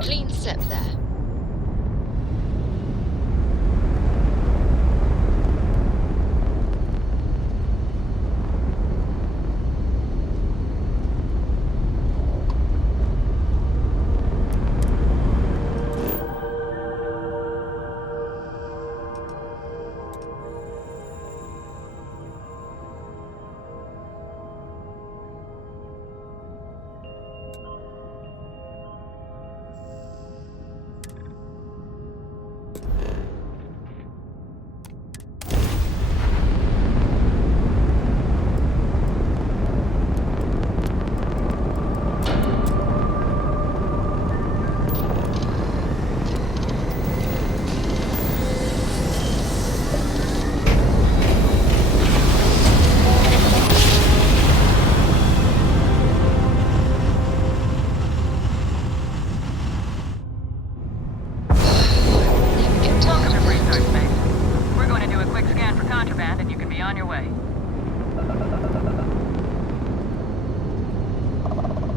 Clean step there.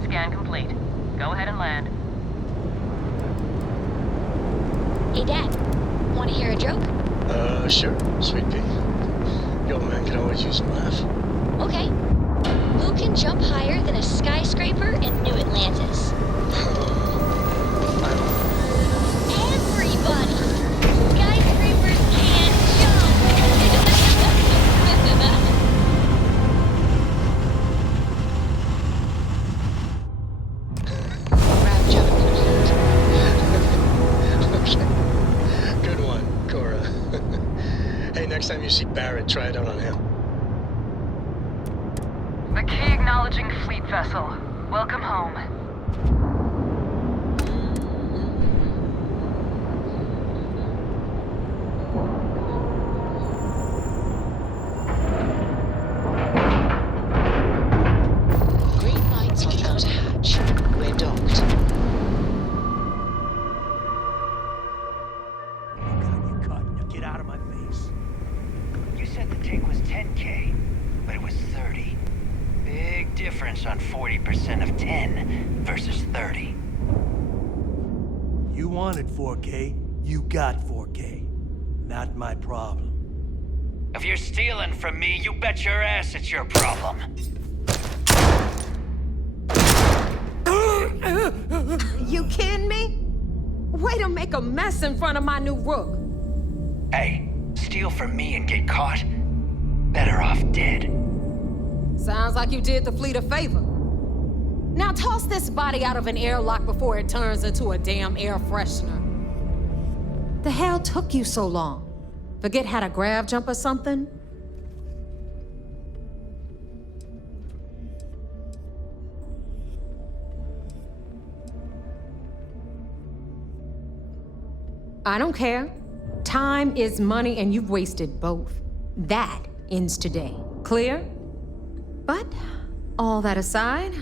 Scan complete. Go ahead and land. Hey, Dad. Want to hear a joke? Sure, sweet pea. Yo, man, can always use a laugh. Okay. Who can jump higher than a skyscraper in New Atlantis? Everybody! Skyscrapers can't jump! Round jump complete. Okay. Good one, Cora. Hey, next time you see Barrett, try it out on him. The key acknowledging fleet vessel. Welcome home. Green lights on the outer hatch. We're docked. You cut. Now get out of my face. You said the take was 10K, but it was 30. Big difference on 40% of 10 versus 30. You wanted 4K, you got 4K. Not my problem. If you're stealing from me, you bet your ass it's your problem. You kidding me? Way to make a mess in front of my new rook. Hey, steal from me and get caught? Better off dead. Sounds like you did the fleet a favor. Now toss this body out of an airlock before it turns into a damn air freshener. The hell took you so long? Forget how to grav jump or something? I don't care. Time is money and you've wasted both. That ends today. Clear? But all that aside,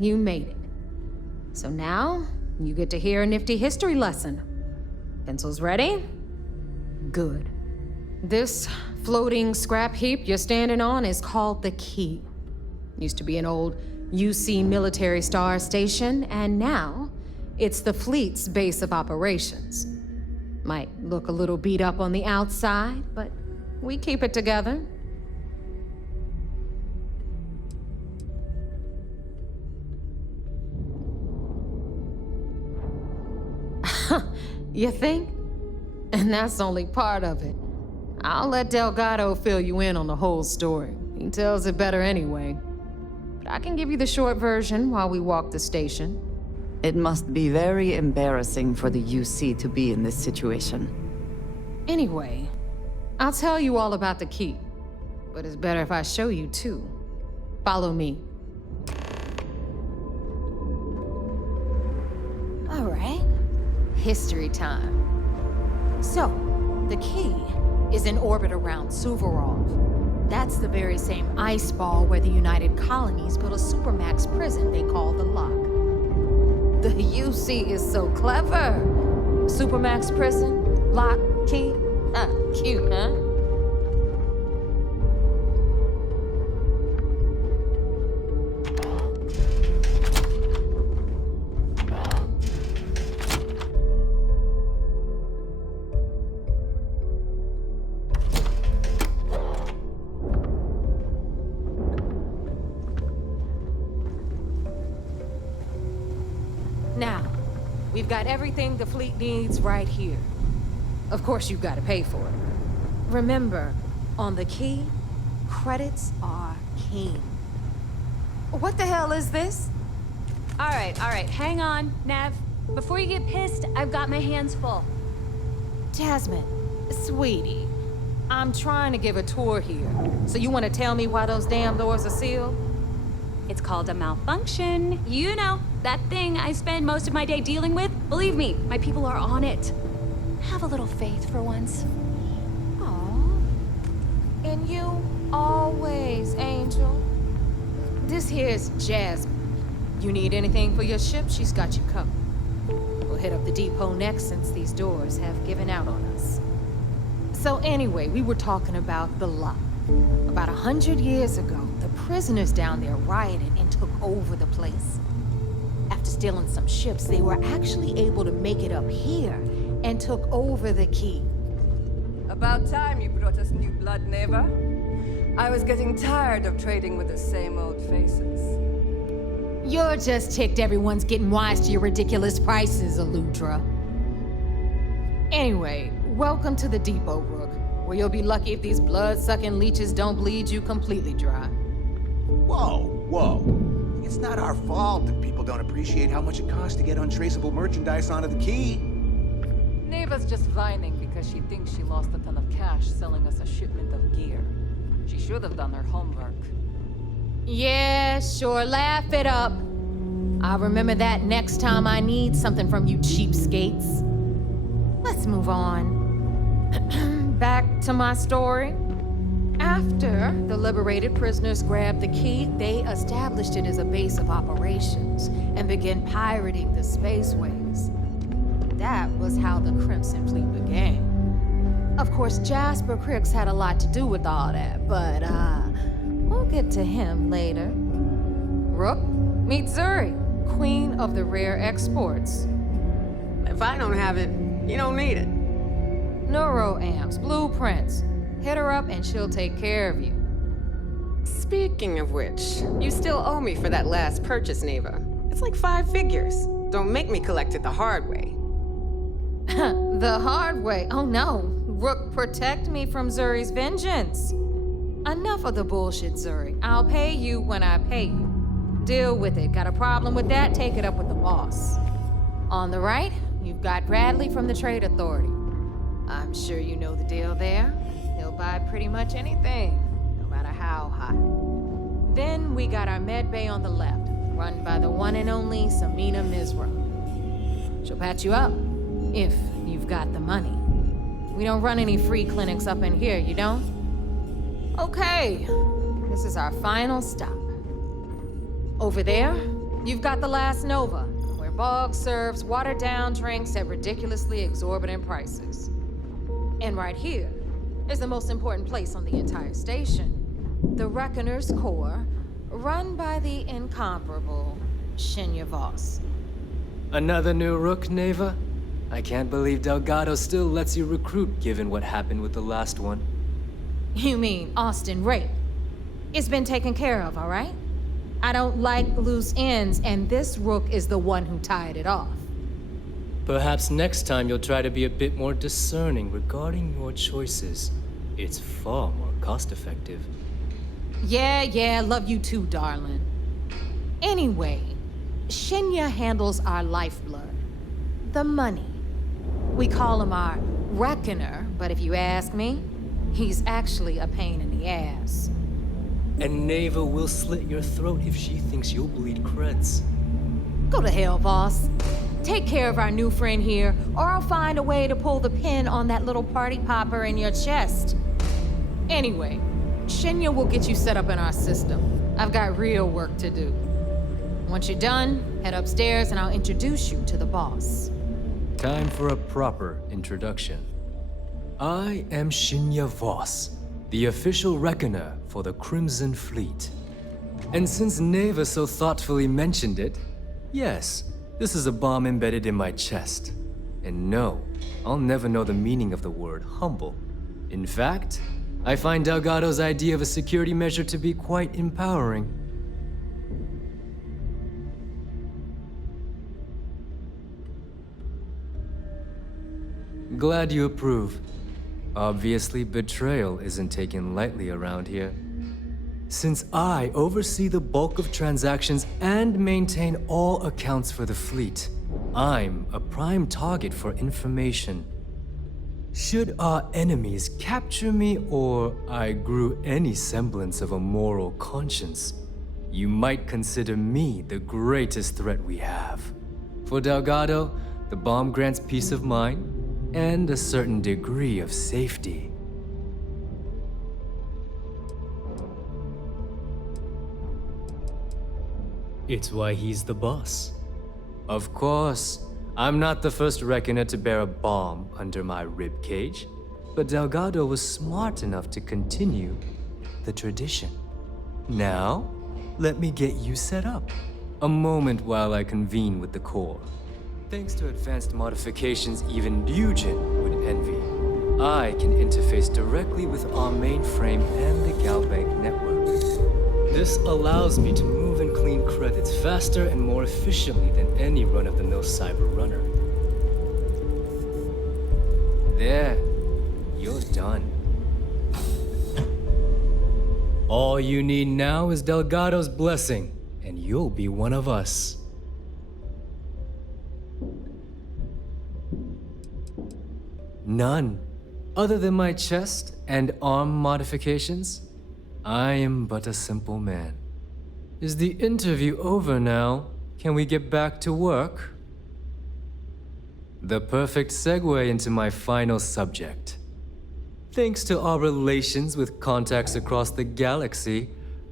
you made it. So now you get to hear a nifty history lesson. Pencils ready? Good. This floating scrap heap you're standing on is called the Key. Used to be an old UC military star station, and now it's the fleet's base of operations. Might look a little beat up on the outside, but we keep it together. You think? And that's only part of it. I'll let Delgado fill you in on the whole story. He tells it better anyway. But I can give you the short version while we walk the station. It must be very embarrassing for the UC to be in this situation. Anyway, I'll tell you all about the Key. But it's better if I show you too. Follow me. All right. History time. So, the Key is in orbit around Suvorov. That's the very same ice ball where the United Colonies built a supermax prison they call the Lock. The UC is so clever. Supermax prison, Lock, Key. Cute, huh? Now, we've got everything the fleet needs right here. Of course, you've got to pay for it. Remember, on the key, credits are king. What the hell is this? All right, hang on, Nev. Before you get pissed, I've got my hands full. Jasmine, sweetie, I'm trying to give a tour here. So you want to tell me why those damn doors are sealed? It's called a malfunction. You know, that thing I spend most of my day dealing with. Believe me, my people are on it. Have a little faith for once. Aw. And you always, Angel. This here's Jasmine. You need anything for your ship, she's got you covered. We'll hit up the depot next since these doors have given out on us. So anyway, we were talking about the lot. About 100 years ago, the prisoners down there rioted and took over the place. After stealing some ships, they were actually able to make it up here and took over the key. About time you brought us new blood, Neva. I was getting tired of trading with the same old faces. You're just ticked everyone's getting wise to your ridiculous prices, Aludra. Anyway, welcome to the depot, Rook, where you'll be lucky if these blood-sucking leeches don't bleed you completely dry. Whoa. It's not our fault that people don't appreciate how much it costs to get untraceable merchandise onto the key. Neva's just whining because she thinks she lost a ton of cash selling us a shipment of gear. She should have done her homework. Yeah, sure, laugh it up. I'll remember that next time I need something from you cheapskates. Let's move on. Back to my story. After the liberated prisoners grabbed the key, they established it as a base of operations and began pirating the spaceways. That was how the Crimson Fleet began. Of course, Jasper Cricks had a lot to do with all that, but we'll get to him later. Rook, meet Zuri, queen of the rare exports. If I don't have it, you don't need it. Neuroamps, blueprints. Hit her up and she'll take care of you. Speaking of which, you still owe me for that last purchase, Neva. It's like 5 figures. Don't make me collect it the hard way. The hard way? Oh no. Rook, protect me from Zuri's vengeance. Enough of the bullshit, Zuri. I'll pay you when I pay you. Deal with it. Got a problem with that? Take it up with the boss. On the right, you've got Bradley from the Trade Authority. I'm sure you know the deal there. He'll buy pretty much anything, no matter how high. Then we got our med bay on the left, run by the one and only Samina Mizra. She'll patch you up, if you've got the money. We don't run any free clinics up in here, you don't? Okay, this is our final stop. Over there, you've got the Last Nova, where Bog serves watered-down drinks at ridiculously exorbitant prices. And right here is the most important place on the entire station. The Reckoner's Core, run by the incomparable Shinya Voss. Another new Rook, Neva? I can't believe Delgado still lets you recruit, given what happened with the last one. You mean Austin Rape? It's been taken care of, all right? I don't like loose ends, and this Rook is the one who tied it off. Perhaps next time you'll try to be a bit more discerning regarding your choices. It's far more cost-effective. Yeah, love you too, darling. Anyway, Shinya handles our lifeblood. The money. We call him our Reckoner, but if you ask me, he's actually a pain in the ass. And Neva will slit your throat if she thinks you'll bleed creds. Go to hell, boss. Take care of our new friend here, or I'll find a way to pull the pin on that little party popper in your chest. Anyway, Shinya will get you set up in our system. I've got real work to do. Once you're done, head upstairs and I'll introduce you to the boss. Time for a proper introduction. I am Shinya Voss, the official reckoner for the Crimson Fleet. And since Neva so thoughtfully mentioned it, yes, this is a bomb embedded in my chest. And no, I'll never know the meaning of the word humble. In fact, I find Delgado's idea of a security measure to be quite empowering. Glad you approve. Obviously, betrayal isn't taken lightly around here. Since I oversee the bulk of transactions and maintain all accounts for the fleet, I'm a prime target for information. Should our enemies capture me or I grew any semblance of a moral conscience, you might consider me the greatest threat we have. For Delgado, the bomb grants peace of mind and a certain degree of safety. It's why he's the boss. Of course, I'm not the first reckoner to bear a bomb under my ribcage, but Delgado was smart enough to continue the tradition. Now, let me get you set up. A moment while I convene with the core. Thanks to advanced modifications even Nugent would envy, I can interface directly with our mainframe and the Galbank network. This allows me to move and clean credits faster and more efficiently than any run-of-the-mill cyber runner. There, you're done. All you need now is Delgado's blessing, and you'll be one of us. None. Other than my chest and arm modifications, I am but a simple man. Is the interview over now? Can we get back to work? The perfect segue into my final subject. Thanks to our relations with contacts across the galaxy,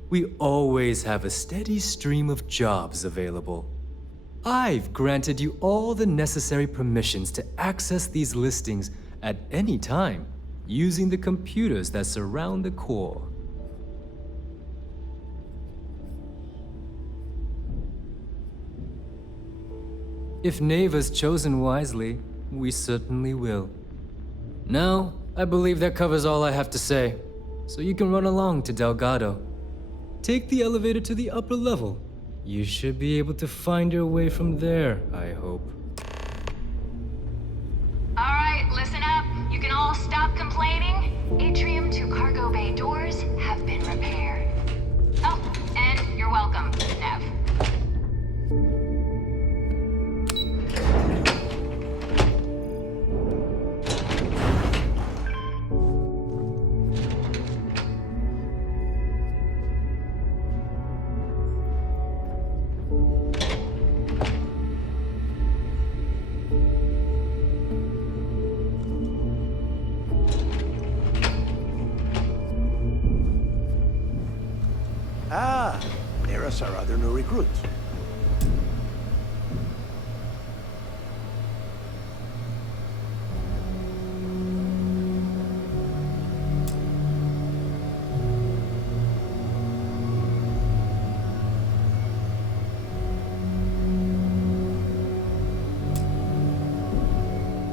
we always have a steady stream of jobs available. I've granted you all the necessary permissions to access these listings at any time, using the computers that surround the core. If Neva's chosen wisely, we certainly will. Now, I believe that covers all I have to say, so you can run along to Delgado. Take the elevator to the upper level. You should be able to find your way from there, I hope. All right, listen up. You can all stop complaining. Atrium to cargo bay doors have been repaired. Oh, and you're welcome, Nev. Ah, there's our other new recruit.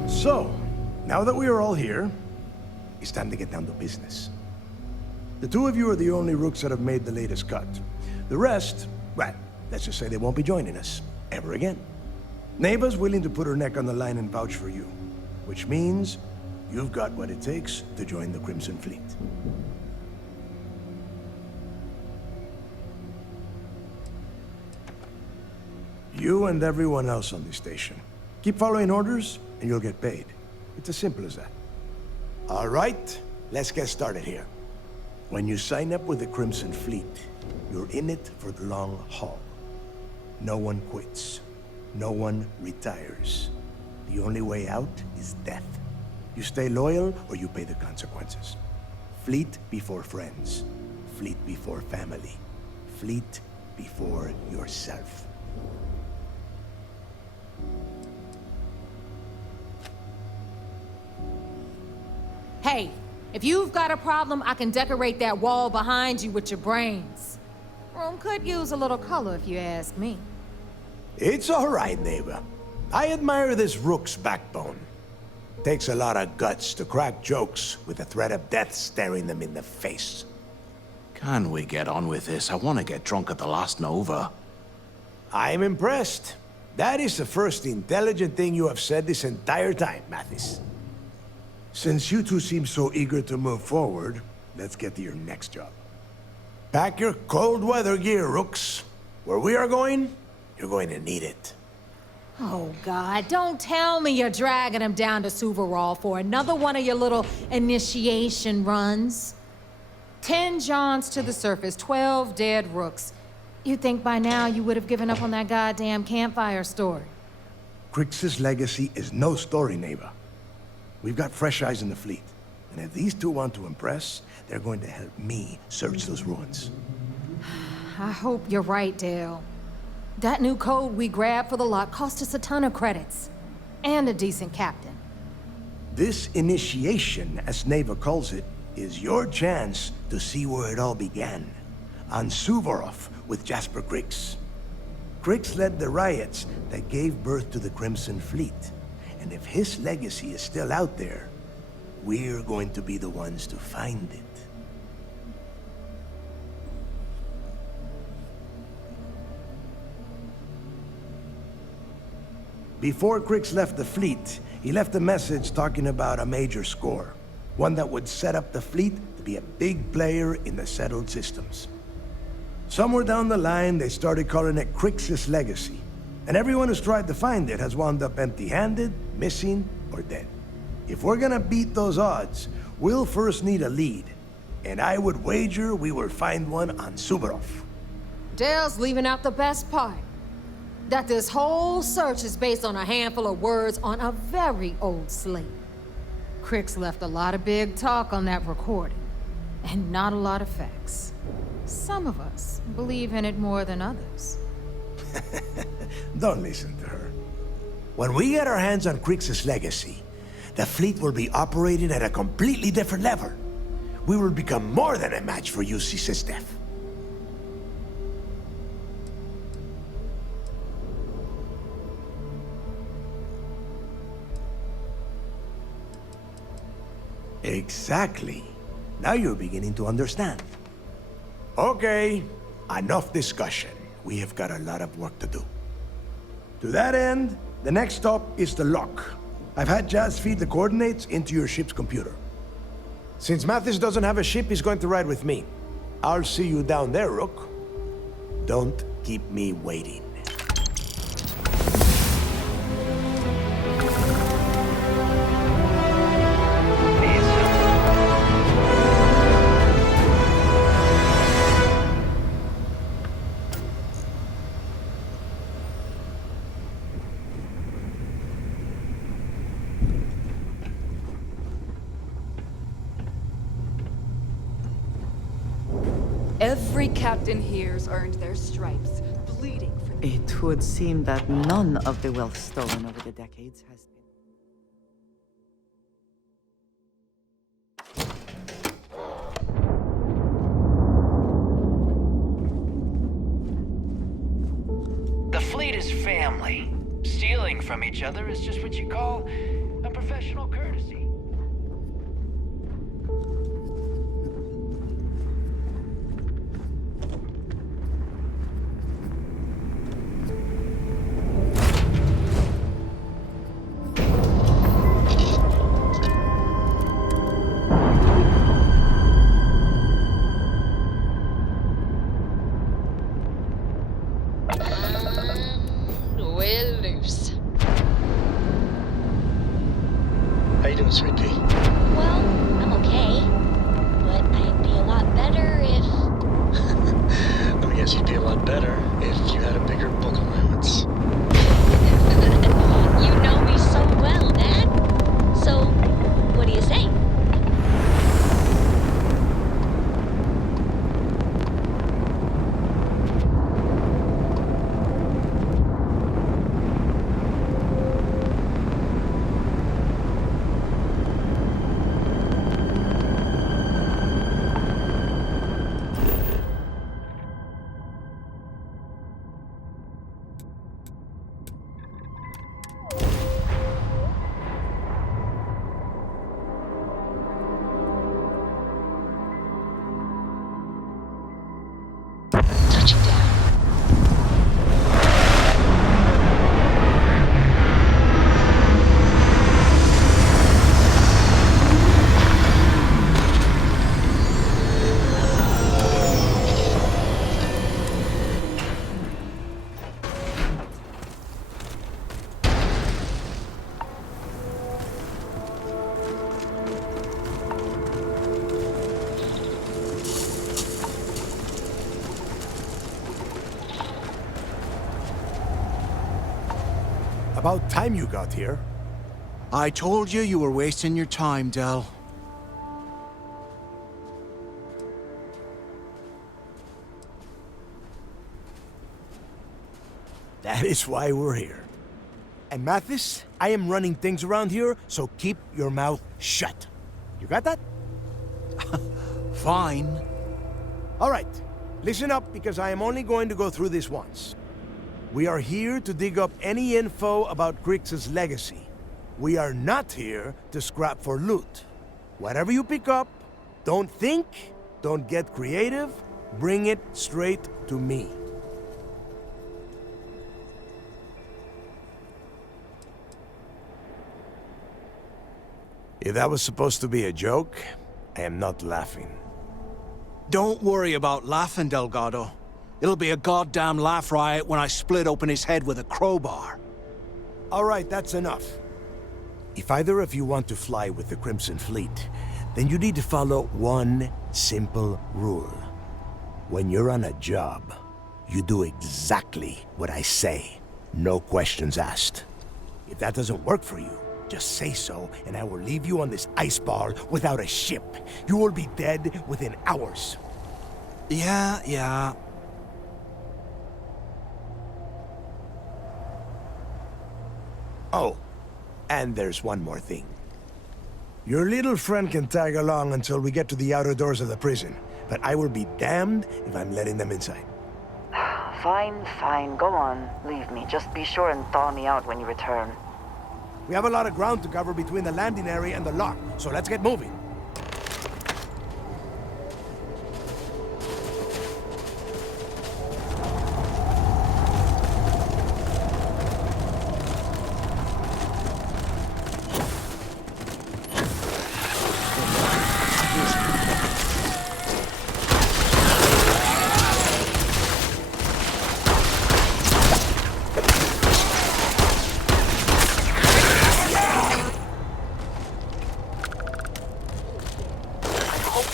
So, now that we are all here, it's time to get down to business. The two of you are the only rooks that have made the latest cut. The rest, well, let's just say they won't be joining us ever again. Neva's willing to put her neck on the line and vouch for you, which means you've got what it takes to join the Crimson Fleet. You and everyone else on this station. Keep following orders, and you'll get paid. It's as simple as that. All right, let's get started here. When you sign up with the Crimson Fleet, you're in it for the long haul. No one quits. No one retires. The only way out is death. You stay loyal or you pay the consequences. Fleet before friends. Fleet before family. Fleet before yourself. Hey, if you've got a problem, I can decorate that wall behind you with your brains. Room could use a little color if you ask me. It's all right, neighbor. I admire this rook's backbone. Takes a lot of guts to crack jokes with the threat of death staring them in the face. Can we get on with this? I want to get drunk at the last Nova. I'm impressed. That is the first intelligent thing you have said this entire time, Mathis. Since you two seem so eager to move forward, let's get to your next job. Pack your cold weather gear, Rooks. Where we are going, you're going to need it. Oh, God, don't tell me you're dragging him down to Suvarall for another one of your little initiation runs. 10 Johns to the surface, 12 dead Rooks. You'd think by now you would have given up on that goddamn campfire story. Crix's legacy is no story, Neva. We've got fresh eyes in the fleet. And if these two want to impress, they're going to help me search those ruins. I hope you're right, Dale. That new code we grabbed for the lot cost us a ton of credits. And a decent captain. This initiation, as Neva calls it, is your chance to see where it all began. On Suvorov with Jasper Crix. Crix led the riots that gave birth to the Crimson Fleet. And if his legacy is still out there, we're going to be the ones to find it. Before Crix left the fleet, he left a message talking about a major score. One that would set up the fleet to be a big player in the settled systems. Somewhere down the line, they started calling it Crix's legacy. And everyone who's tried to find it has wound up empty-handed, missing, or dead. If we're gonna beat those odds, we'll first need a lead. And I would wager we will find one on Suvorov. Dale's leaving out the best part. That this whole search is based on a handful of words on a very old slate. Crix left a lot of big talk on that recording, and not a lot of facts. Some of us believe in it more than others. Don't listen to her. When we get our hands on Crix's legacy, the fleet will be operating at a completely different level. We will become more than a match for UC Sysdef. Exactly. Now you're beginning to understand. Okay, enough discussion. We have got a lot of work to do. To that end, the next stop is the lock. I've had Jazz feed the coordinates into your ship's computer. Since Mathis doesn't have a ship, he's going to ride with me. I'll see you down there, Rook. Don't keep me waiting. Every captain here's earned their stripes, bleeding for... It would seem that none of the wealth stolen over the decades has been. The fleet is family. Stealing from each other is just what you call a professional courtesy. We're loose. How you doing, Sweet Pea? Well, I'm okay. But I'd be a lot better if... I guess you'd be a lot better if you had a bigger book allowance. You know me so well, Dad. So, what do you say? About time you got here. I told you you were wasting your time, Del. That is why we're here. And Mathis, I am running things around here, so keep your mouth shut. You got that? Fine. All right. Listen up, because I am only going to go through this once. We are here to dig up any info about Grix's legacy. We are not here to scrap for loot. Whatever you pick up, don't think, don't get creative, bring it straight to me. If that was supposed to be a joke, I am not laughing. Don't worry about laughing, Delgado. It'll be a goddamn laugh riot when I split open his head with a crowbar. All right, that's enough. If either of you want to fly with the Crimson Fleet, then you need to follow one simple rule. When you're on a job, you do exactly what I say. No questions asked. If that doesn't work for you, just say so, and I will leave you on this ice ball without a ship. You will be dead within hours. Yeah. Oh, and there's one more thing. Your little friend can tag along until we get to the outer doors of the prison, but I will be damned if I'm letting them inside. Fine, go on. Leave me. Just be sure and thaw me out when you return. We have a lot of ground to cover between the landing area and the lock, so let's get moving.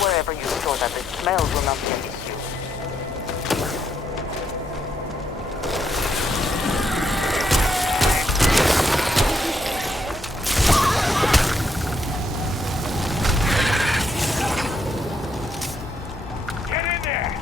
Wherever you store that, the smell will not be an issue. Get in there!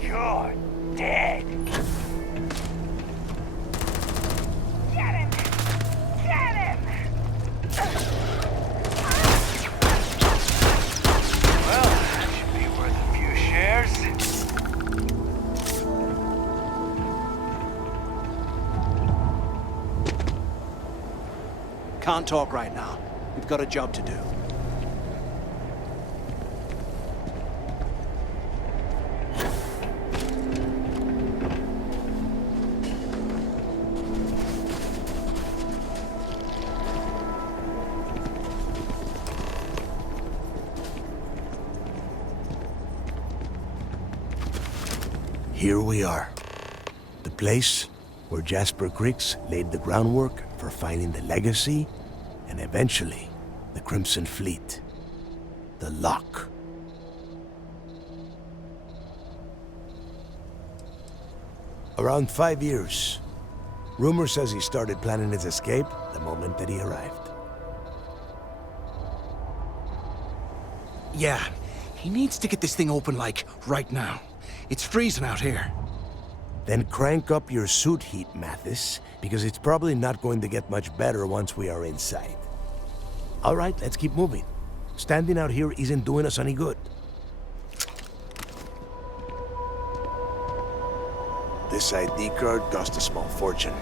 You're dead. Get him! Get him! Well, that should be worth a few shares. Can't talk right now. We've got a job to do. Here we are. The place where Jasper Griggs laid the groundwork for finding the legacy and eventually the Crimson Fleet. The Lock. Around 5 years. Rumor says he started planning his escape the moment that he arrived. Yeah, he needs to get this thing open, like, right now. It's freezing out here. Then crank up your suit heat, Mathis, because it's probably not going to get much better once we are inside. All right, let's keep moving. Standing out here isn't doing us any good. This ID card cost a small fortune.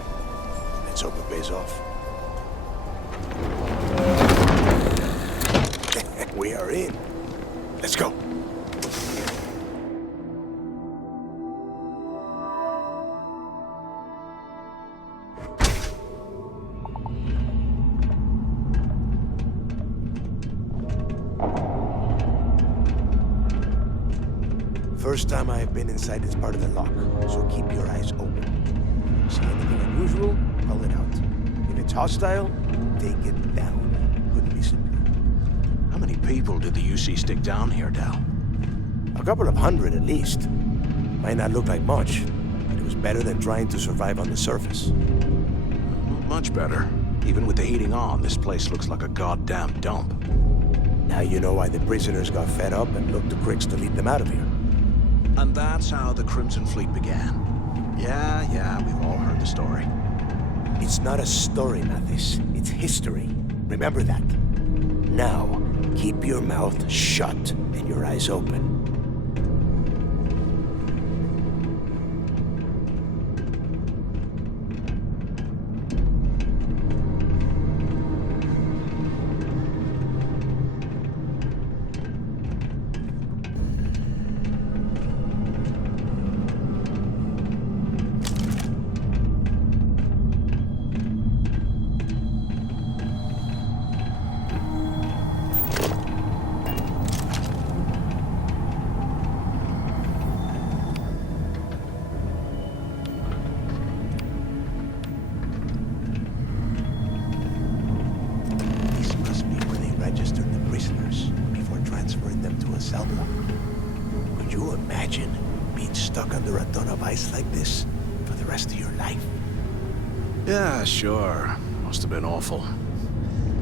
Let's hope it pays off. We are in. Let's go. First time I have been inside this part of the lock, so keep your eyes open. See anything unusual, call it out. If it's hostile, take it down. Couldn't be simpler. How many people did the UC stick down here, Dal? A couple of hundred at least. Might not look like much, but it was better than trying to survive on the surface. Much better. Even with the heating on, this place looks like a goddamn dump. Now you know why the prisoners got fed up and looked to Griggs to lead them out of here. And that's how the Crimson Fleet began. Yeah, we've all heard the story. It's not a story, Mathis. It's history. Remember that. Now, keep your mouth shut and your eyes open. Could you imagine being stuck under a ton of ice like this for the rest of your life? Yeah, sure. Must have been awful.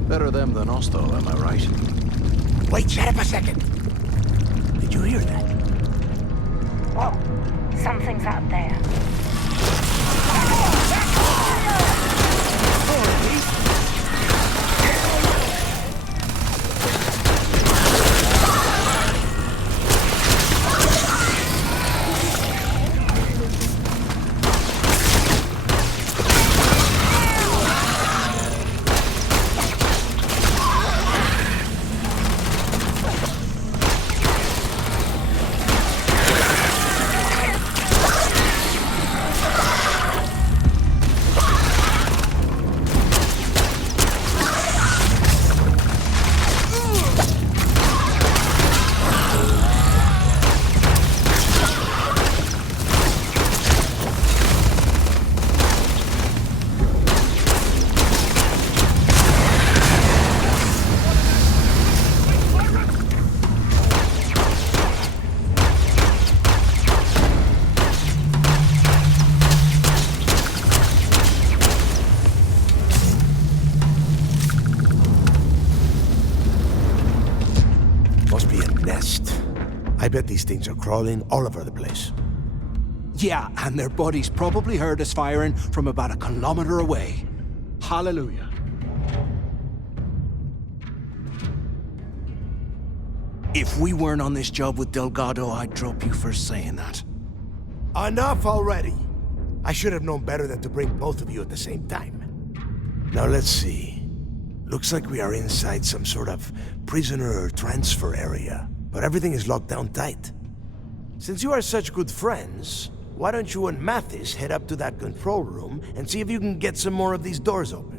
Better them than us, though, am I right? Wait, shut up a second. Did you hear that? Whoa, something's out there. I bet these things are crawling all over the place. Yeah, and their buddies probably heard us firing from about 1 kilometer away. Hallelujah. If we weren't on this job with Delgado, I'd drop you for saying that. Enough already! I should have known better than to bring both of you at the same time. Now let's see. Looks like we are inside some sort of prisoner transfer area, but everything is locked down tight. Since you are such good friends, why don't you and Mathis head up to that control room and see if you can get some more of these doors open?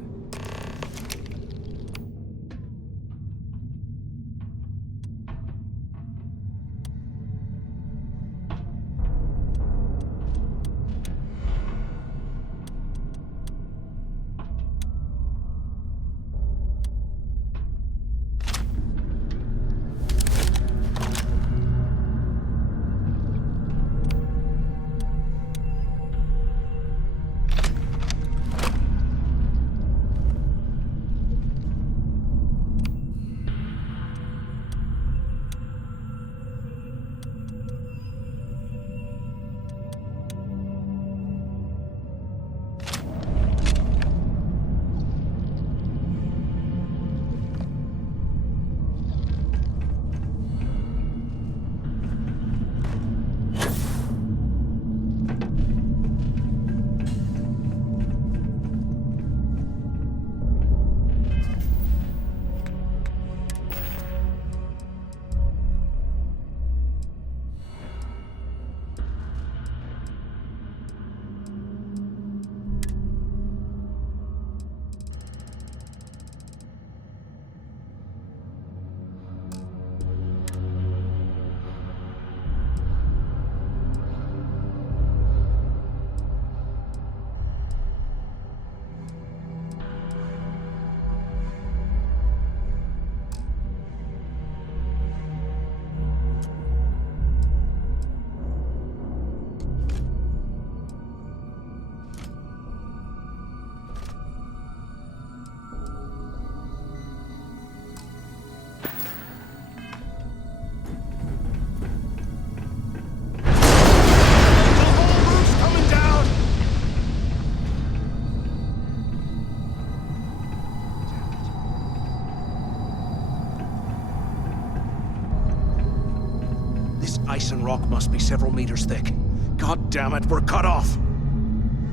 Ice and rock must be several meters thick. God damn it, we're cut off!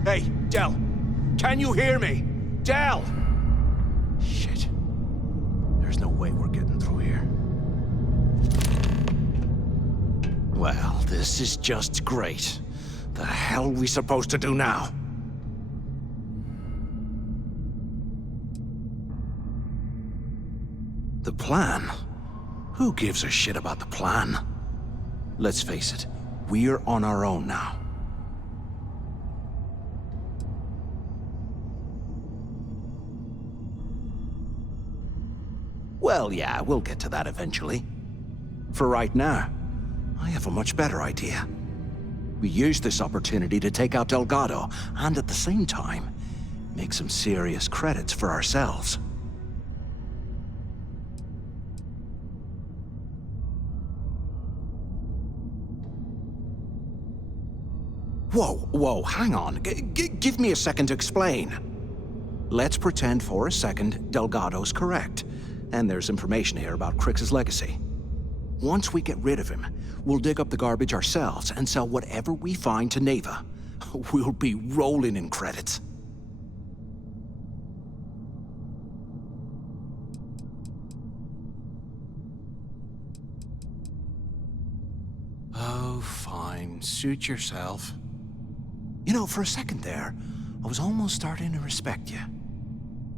Hey, Del! Can you hear me? Del! Shit. There's no way we're getting through here. Well, this is just great. The hell are we supposed to do now? The plan? Who gives a shit about the plan? Let's face it, we're on our own now. Well, yeah, we'll get to that eventually. For right now, I have a much better idea. We use this opportunity to take out Delgado, and at the same time, make some serious credits for ourselves. Whoa, hang on. Give me a second to explain. Let's pretend for a second Delgado's correct, and there's information here about Crix's legacy. Once we get rid of him, we'll dig up the garbage ourselves and sell whatever we find to Neva. We'll be rolling in credits. Oh, fine. Suit yourself. You know, for a second there, I was almost starting to respect you.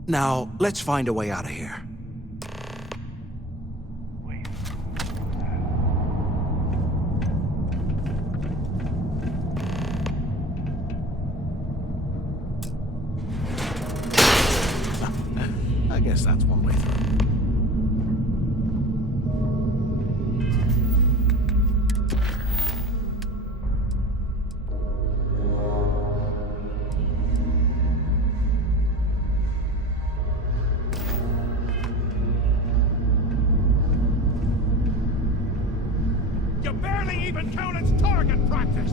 Now, let's find a way out of here. I guess that's one way through. You barely even count its target practice!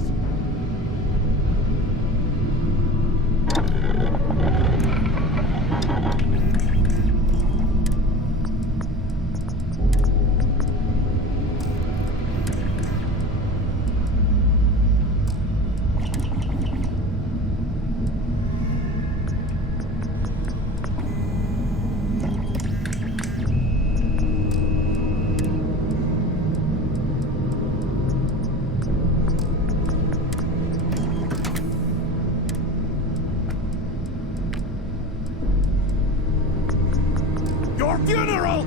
your funeral!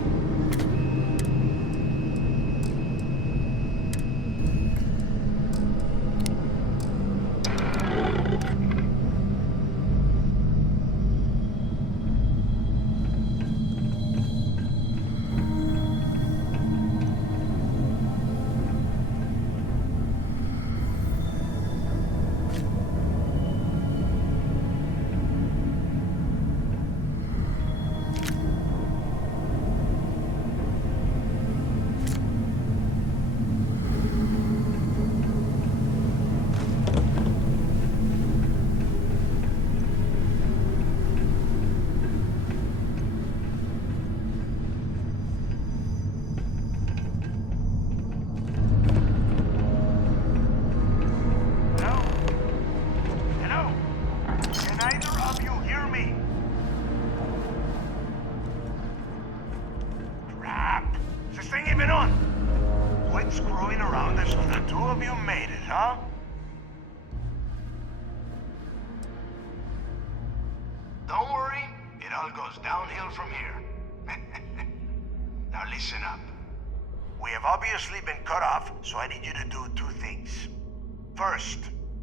Don't worry, it all goes downhill from here. Now listen up. We have obviously been cut off, so I need you to do two things. First,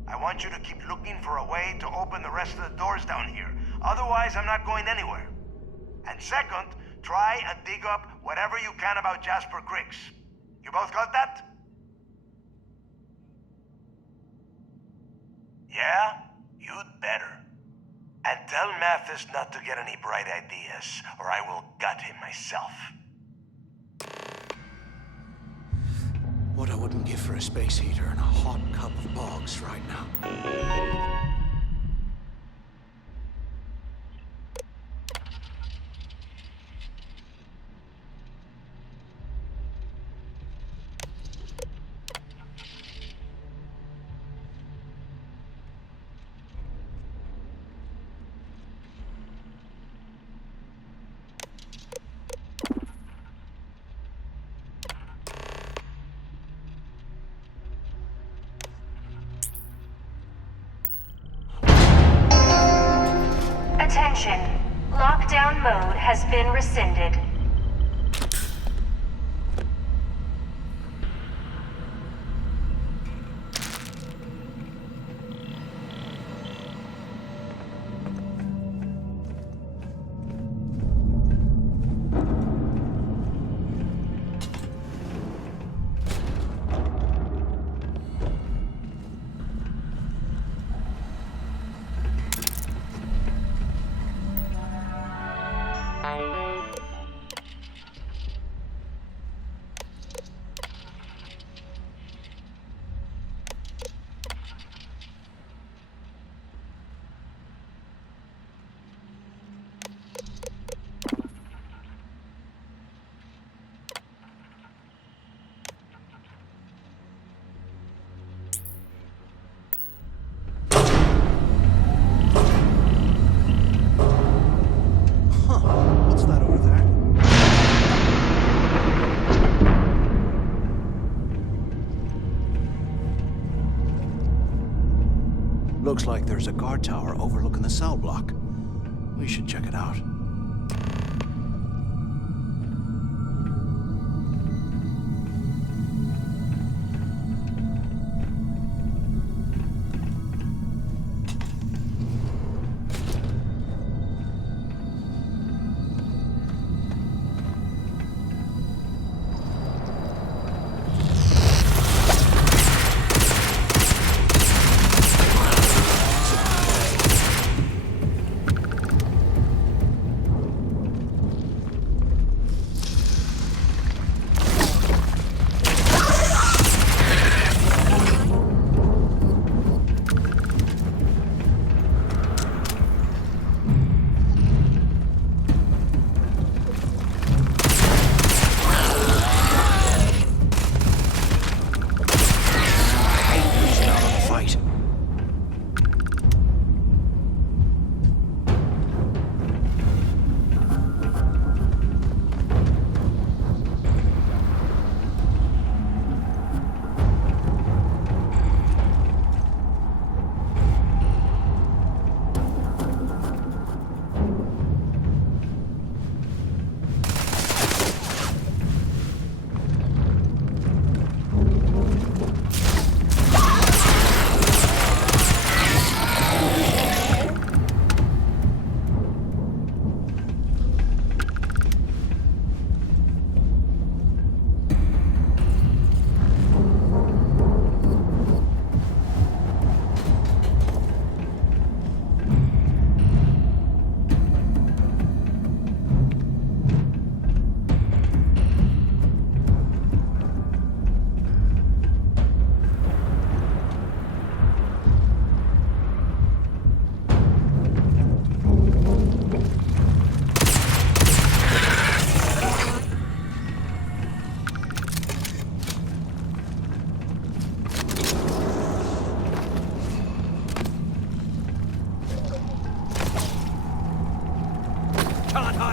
I want you to keep looking for a way to open the rest of the doors down here. Otherwise, I'm not going anywhere. And second, try and dig up whatever you can about Jasper Cricks. You both got that? Yeah? You'd better. And tell Mathis not to get any bright ideas, or I will gut him myself. What I wouldn't give for a space heater and a hot cup of bogs right now. Attention. Lockdown mode has been rescinded. Looks like there's a guard tower overlooking the cell block. We should check it out.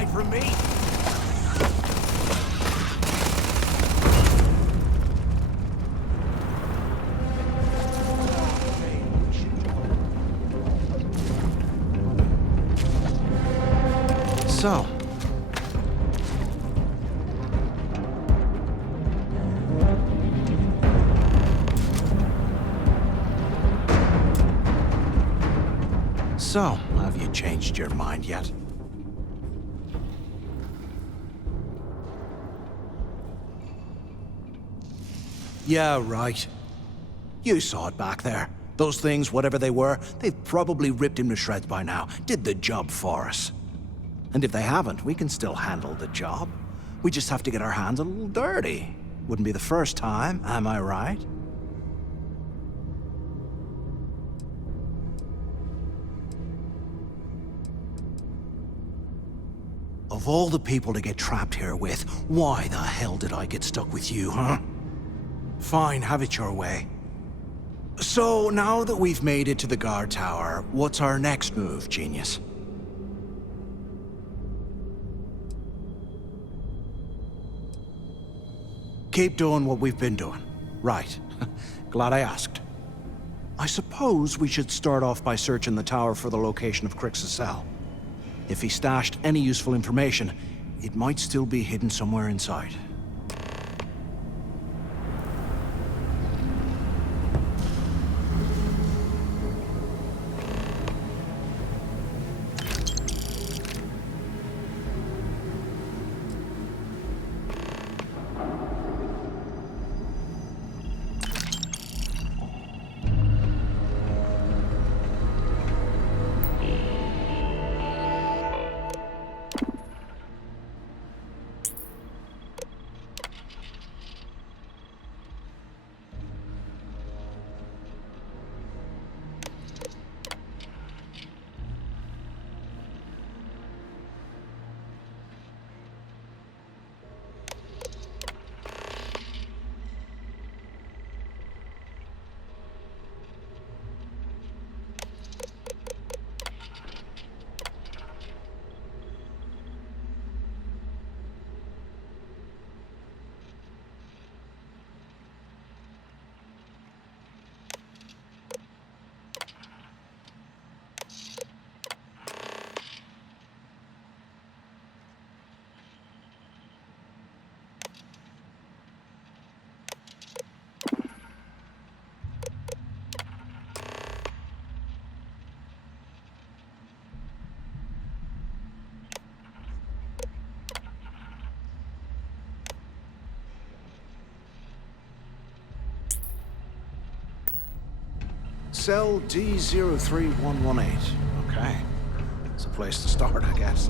hide from me? So, have you changed your mind yet? Yeah, right. You saw it back there. Those things, whatever they were, they've probably ripped him to shreds by now. Did the job for us. And if they haven't, we can still handle the job. We just have to get our hands a little dirty. Wouldn't be the first time, am I right? Of all the people to get trapped here with, why the hell did I get stuck with you, huh? Fine, have it your way. So, now that we've made it to the guard tower, what's our next move, genius? Keep doing what we've been doing. Right. Glad I asked. I suppose we should start off by searching the tower for the location of Crix's cell. If he stashed any useful information, it might still be hidden somewhere inside. Cell D03118. Okay. It's a place to start, I guess.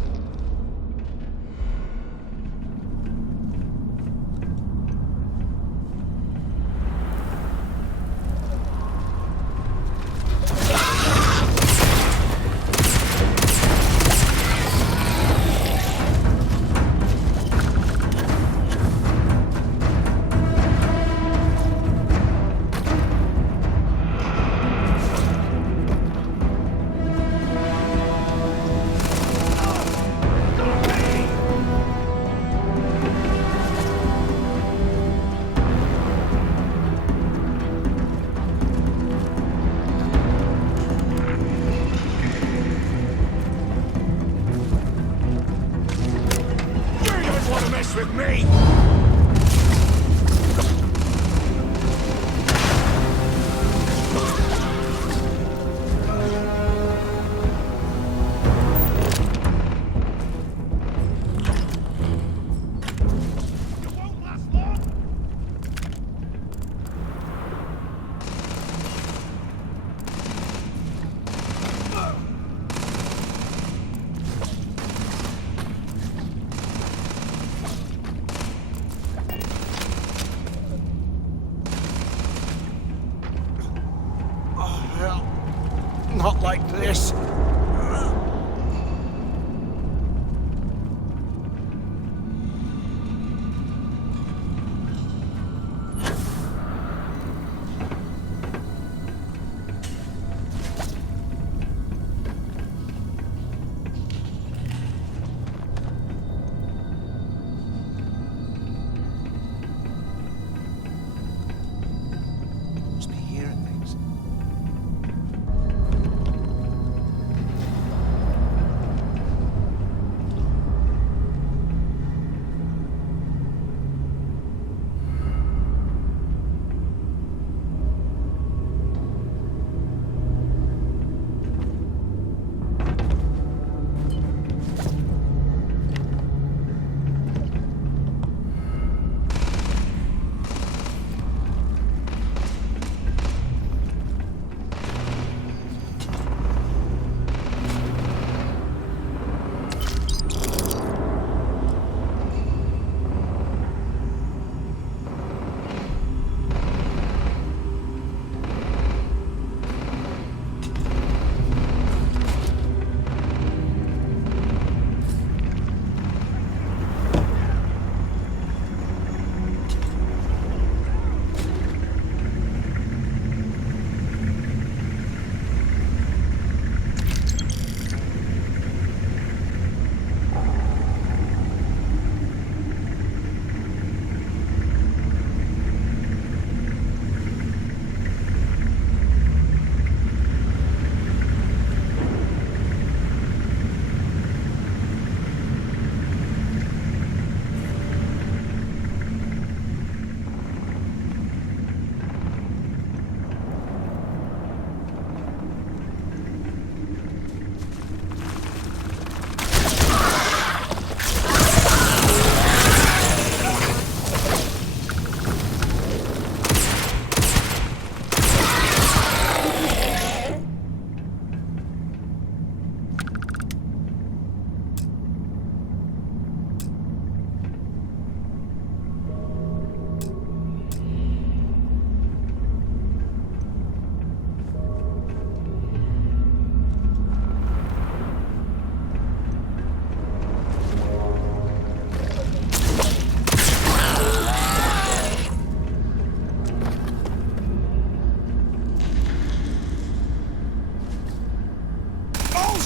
With me!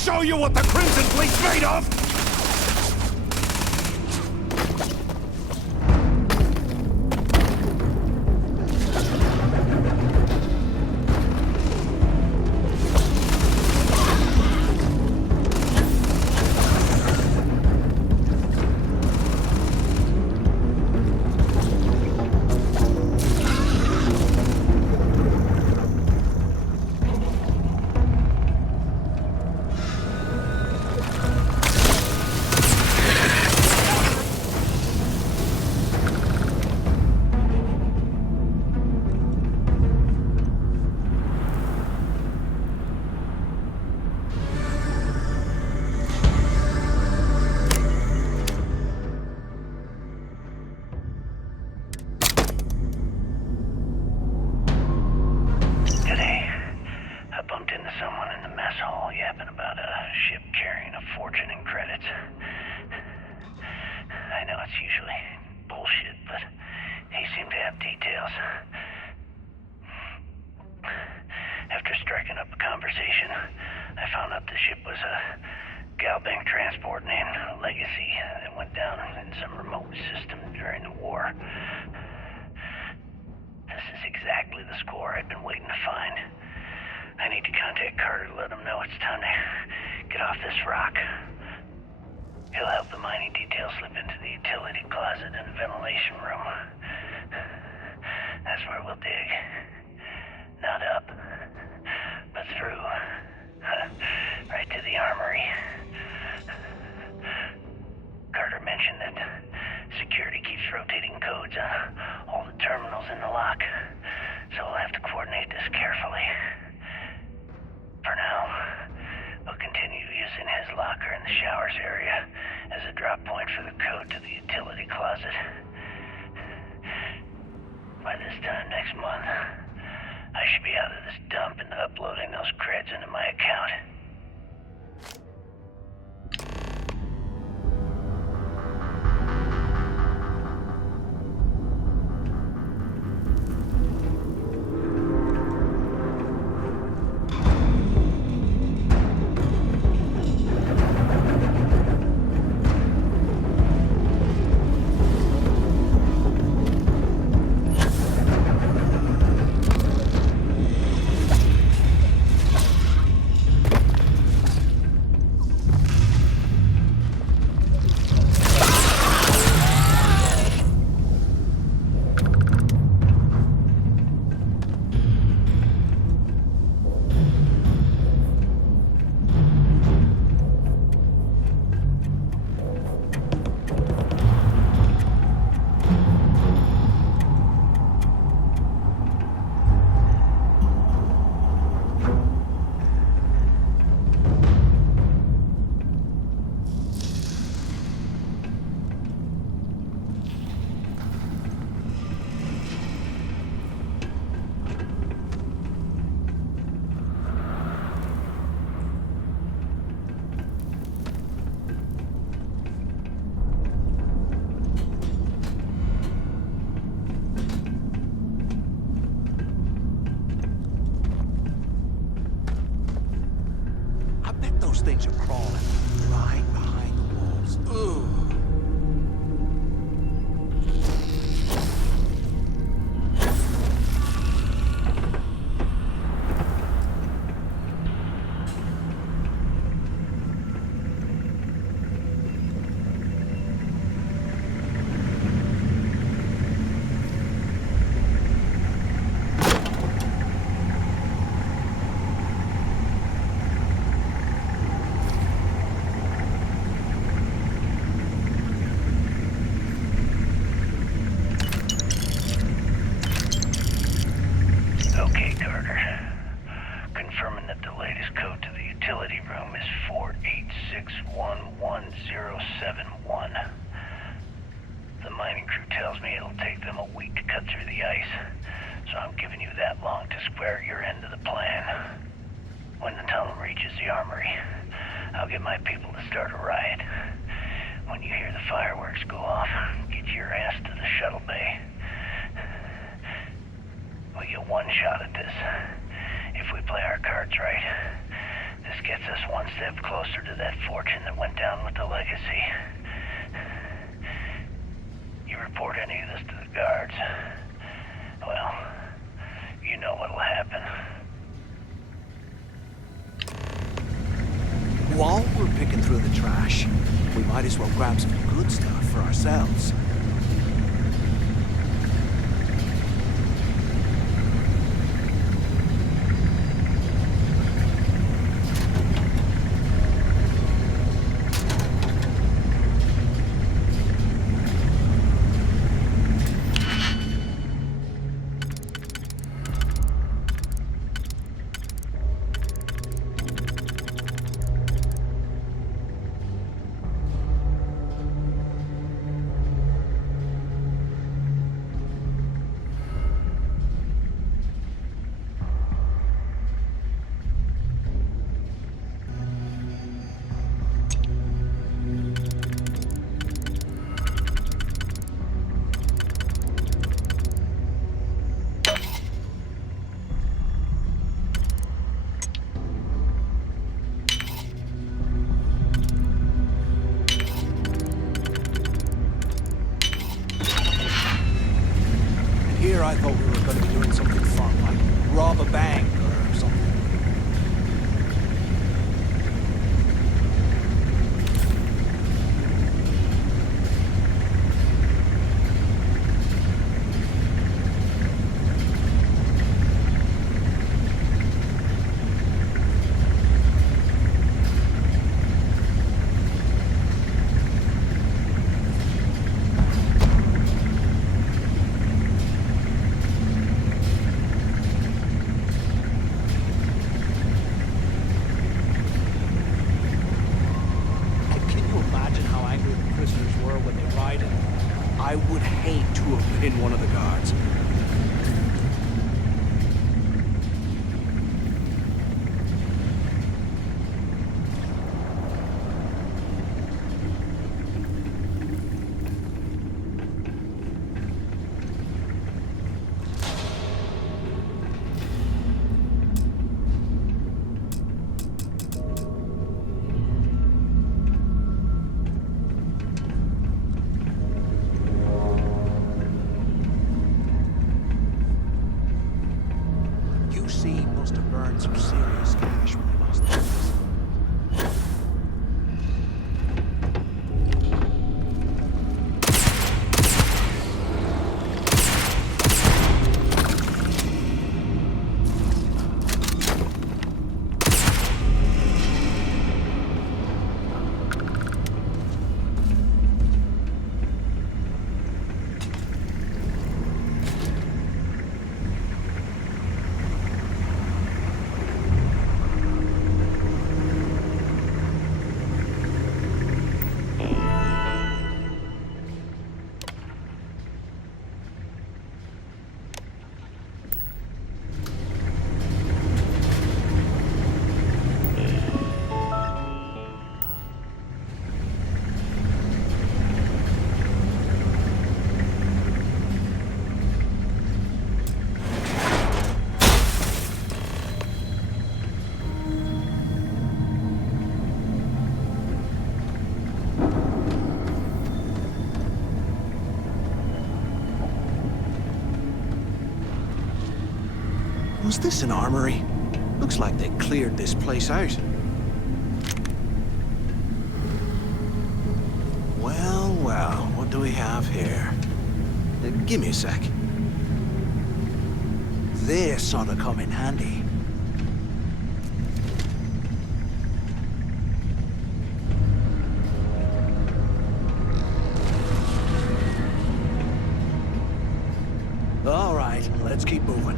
show you what the Crimson Fleet's made of? Things are crawling right behind the walls. Ugh. One shot at this. If we play our cards right, this This gets us one step closer to that fortune that went down with the legacy. You report any of this to the guards, well, you know what'll happen. While we're picking through the trash, we might as well grab some good stuff for ourselves. Here I thought we were going to be doing something fun, like rob a bank or something. I would hate to have been one of the guards. Must have burned some serious cash when they lost their business. Was this an armory? Looks like they cleared this place out. Well, well, what do we have here? Give me a sec. This ought to come in handy. All right, let's keep moving.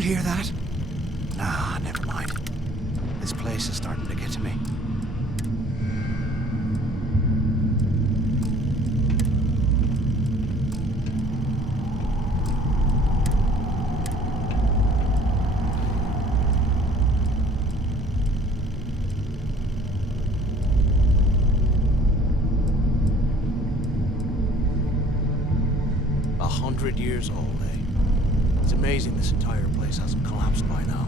you hear that? Nah, never mind. This place is starting to get to me. Years old, eh? It's amazing this entire place hasn't collapsed by now.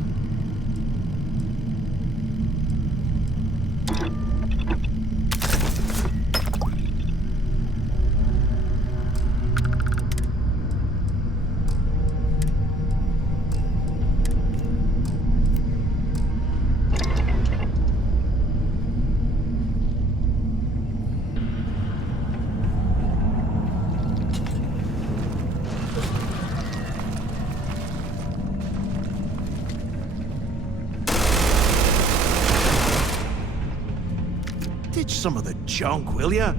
Ditch some of the junk, will ya?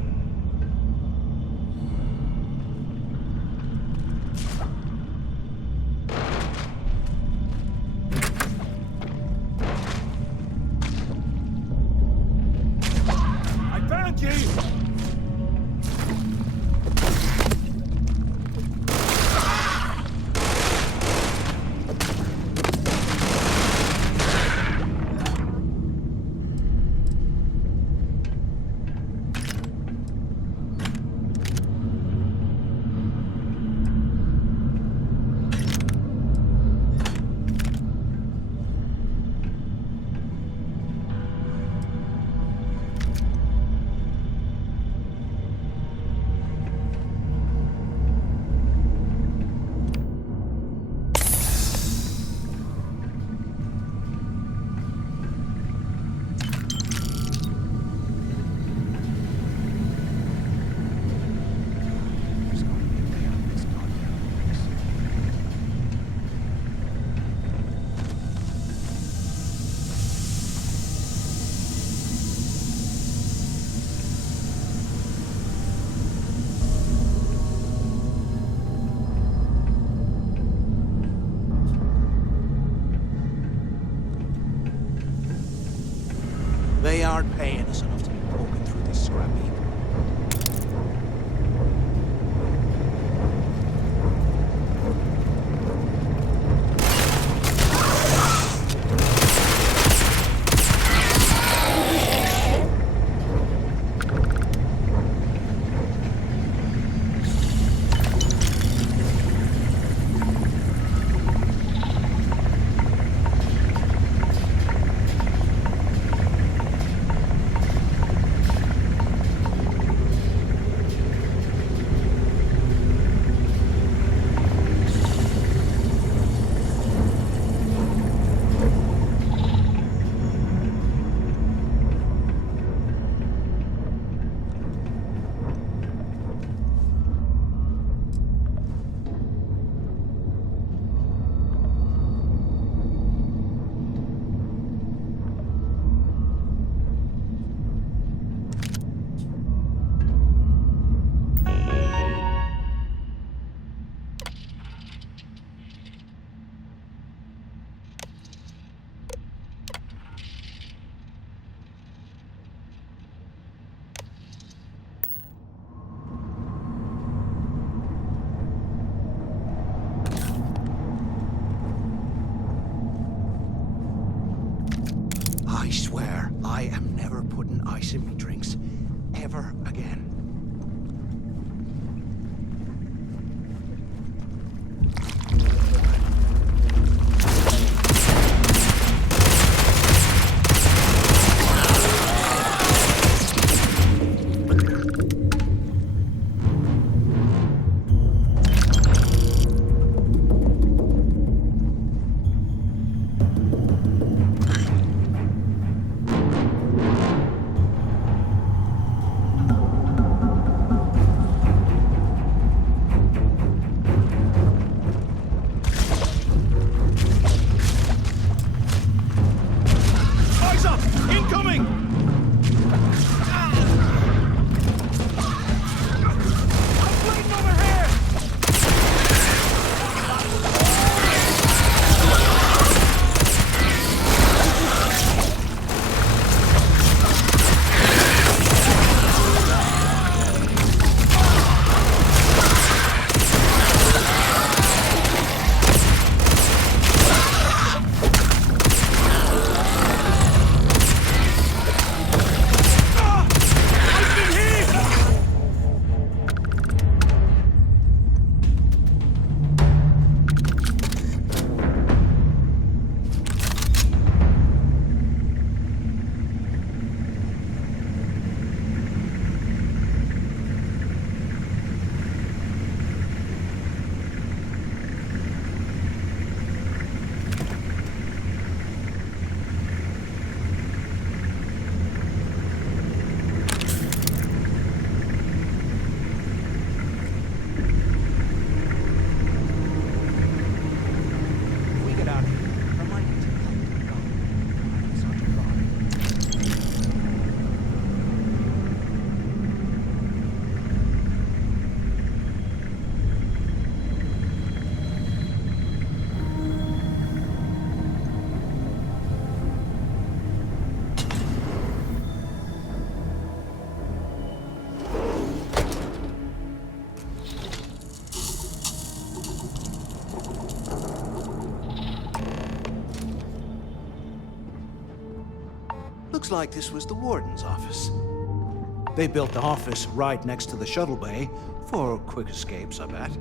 I found you! They aren't paying us enough to be poking through this scrap heap. I swear, I am never putting ice in me drinks. Ever again. Looks like this was the warden's office. They built the office right next to the shuttle bay for quick escapes, I bet.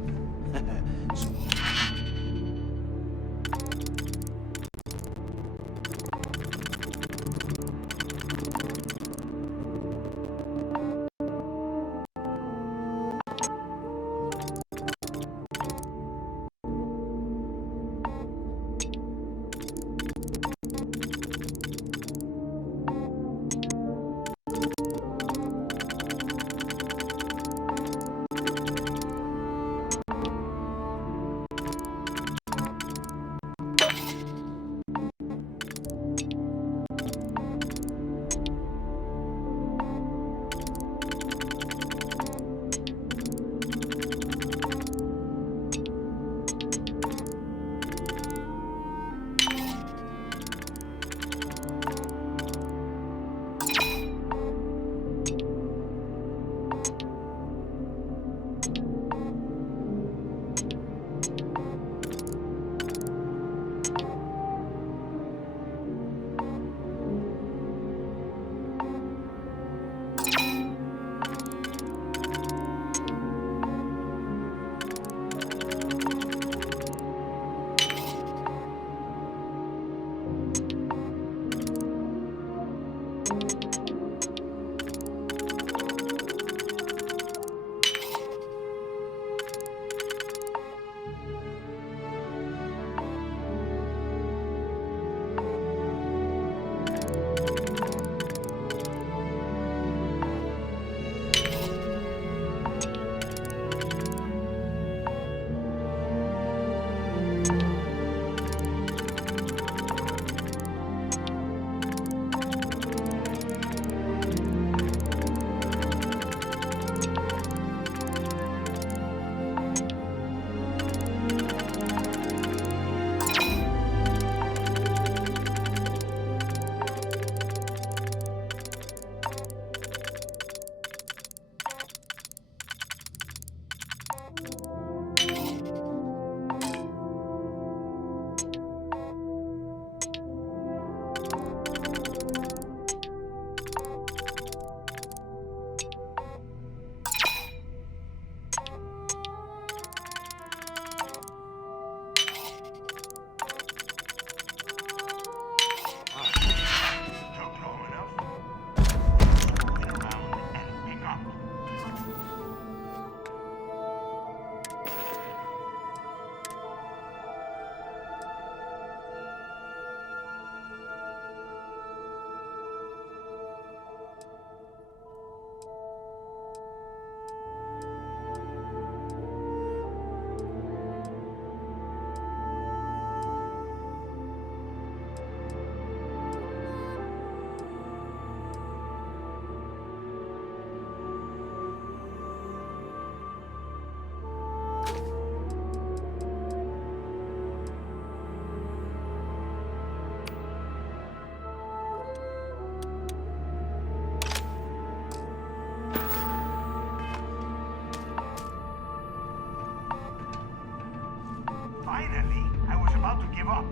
Finally, I was about to give up.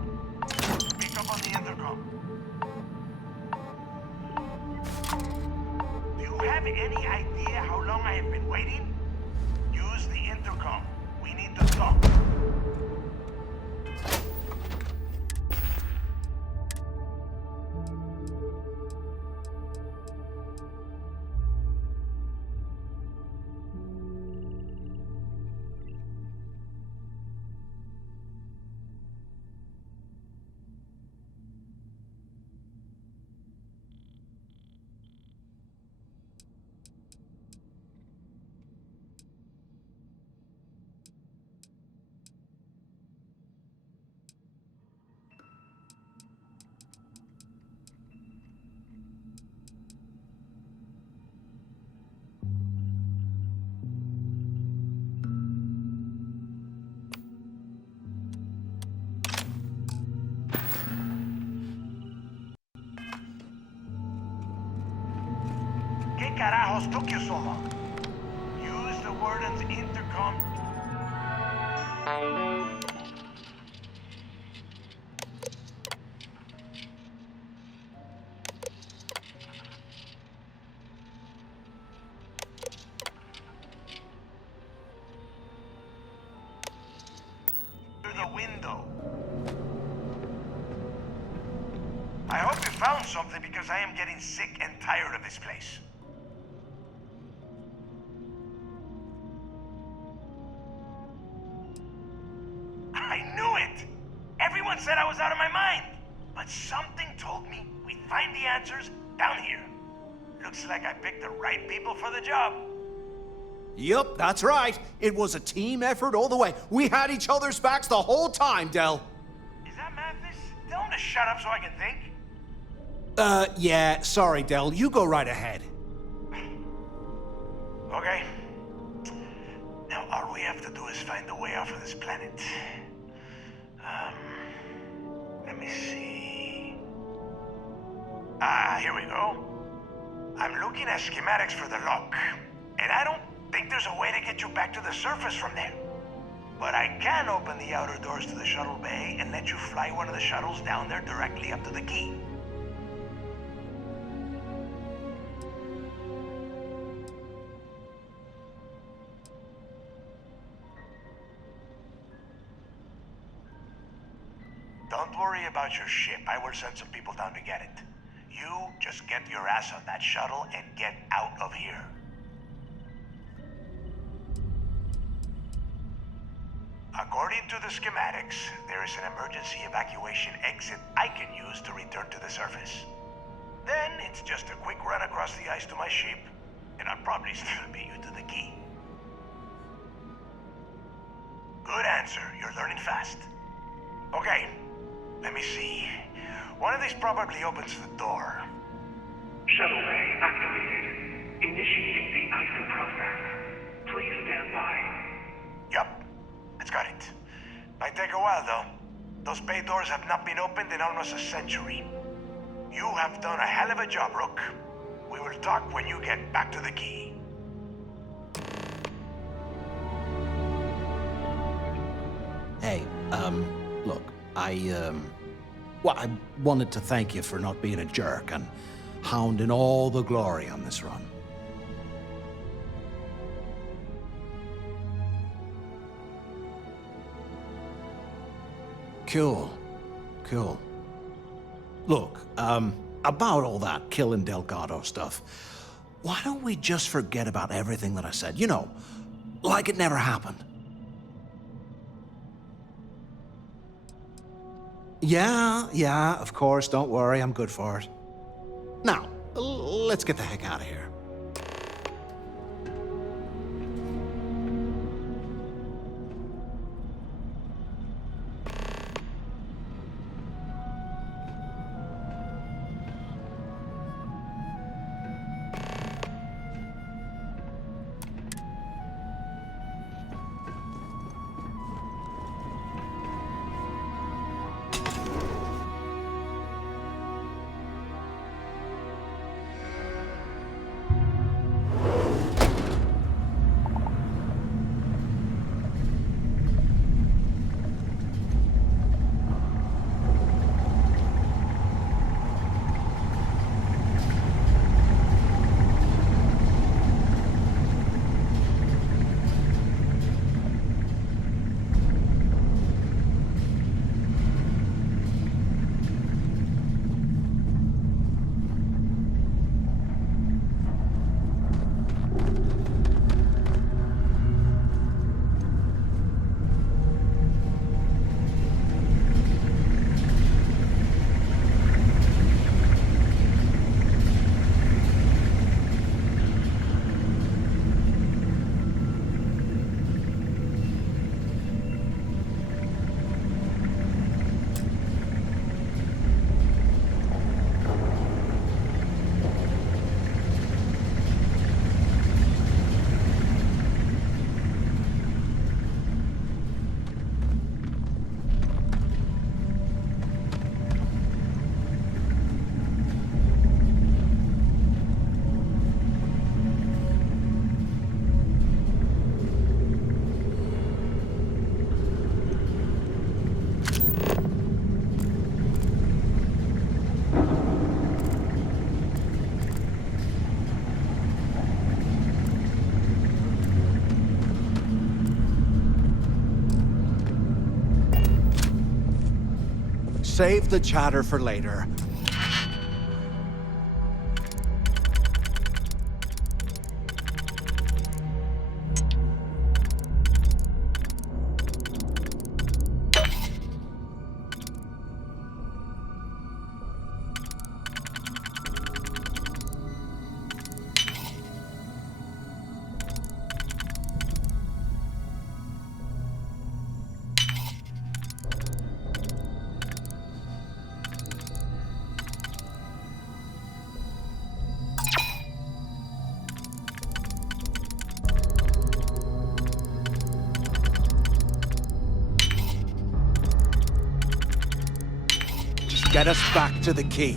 Pick up on the intercom. Do you have any idea how long I have been waiting? Use the intercom. We need to talk. ¿Qué carajos took you so long? Use the warden's intercom. though. I hope you found something because I am getting sick and tired of this place. I knew it! Everyone said I was out of my mind. But something told me we'd find the answers down here. Looks like I picked the right people for the job. Yup, that's right. It was a team effort all the way. We had each other's backs the whole time, Del. Is that Mathis? Tell him to shut up so I can think. Yeah, sorry, Del. You go right ahead. Okay. Now, all we have to do is find a way off of this planet. Let me see. Here we go. I'm looking at schematics for the lock, and I don't think there's a way to get you back to the surface from there. But I can open the outer doors to the shuttle bay and let you fly one of the shuttles down there directly up to the key. Don't worry about your ship. I will send some people down to get it. You just get your ass on that shuttle and get out of here. According to the schematics, there is an emergency evacuation exit I can use to return to the surface. Then it's just a quick run across the ice to my ship, and I'll probably still beat you to the key. Good answer. You're learning fast. Okay, let me see. One of these probably opens the door. Shuttle bay activated. Initiating the icing process. Please stand by. Yup, it's got it. Might take a while though. Those bay doors have not been opened in almost a century. You have done a hell of a job, Rook. We will talk when you get back to the key. Hey, look, well, I wanted to thank you for not being a jerk and hounding all the glory on this run. Cool. Look, about all that killing Delgado stuff, why don't we just forget about everything that I said? You know, like it never happened. Yeah, of course, don't worry, I'm good for it. Now, let's get the heck out of here. save the chatter for later. Get us back to the key.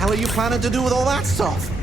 hell are you planning to do with all that stuff?